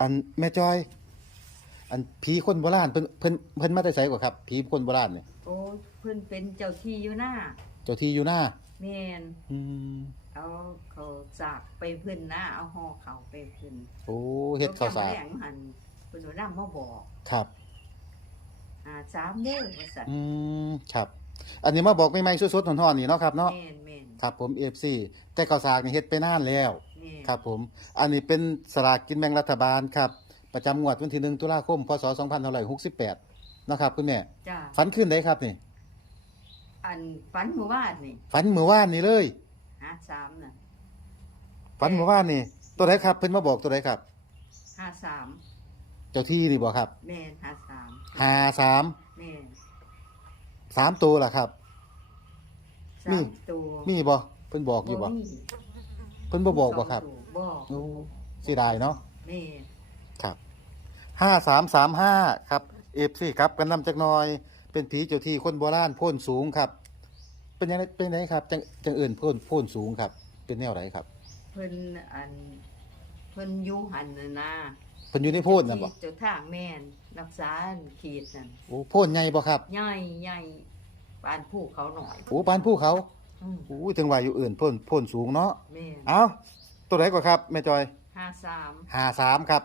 อันแม่จอย อันผีคนโบราณเพิ่นเพิ่นเพิ่นมาแต่ไสกว่าครับผีคนโบราณเนี่ยโอ้เพิ่นเป็นเจ้าที่อยู่หน้าเจ้าที่อยู่หน้าแม่นอืมเอาเขาสากไปเพิ่นหน้าเอาห่อเขาไปเพิ่นโอ้เฮ็ดข้าวสารแรงหันเพิ่นว่านำมาบอกครับ อ่าสามเด้อว่าซั่นอืมครับ อันนี้มาบอกใหม่ๆสดๆร้อนๆนี่เนาะครับเนาะ แม่นแม่น ครับผม FC แต่ข้าวสากนี่เฮ็ดไปนานแล้วแม่นครับผม อันนี้เป็นสลากกินแบ่งรัฐบาลครับ ประจำงวดวันที่1ตุลาคม พศ2568เนาะครับคุณแม่จ้าฝันขึ้นได้ครับนี่อันฝันเมื่อวานนี่ฝันเมื่อวานนี่เลยหาสามน่ะฝันเมื่อวานนี่ ตัวไหนครับเพิ่นมาบอกตัวไหนครับหาสามเจ้าที่นี่บ่ครับแม่นหาสามหาสามแม่นสามตัวล่ะครับ สามีมตัวมีบ่เพิ่นบอกอยู่บ่มีเพิ่นบ่บอกบ่ครับสงตัวบอกโอ้เสียดายเนาะ แม่นครับห้าสามสามห้าครับเอฟซีครับกันนำจักหน่อย เป็นผีเจ้าที่คนโบราณโพ่นสูงครับ เป็นยังไงเป็นยังไงครับ จังจังอื่นโพ่นโพ่นสูงครับ เป็นแนวไหนครับเพิ่นอันเพิ่นอยู่หันน่ะนะเพิ่นอยู่ในโพ่นนั่นบ่ที่เจ้าทางแม่นรักษาอันขีดนั่นโอ้โพ่นใหญ่บ่ครับ ใหญ่ใหญ่ ปานผู้เขาหน่อยโอ้ปานภูเขาอืมโอ้ยถึงว่าอยู่อื่นโพ่นโพ่นสูงเนาะแม่นเอ้าตัวไหนกว่าครับแม่จอย ห้าสามห้าสามครับ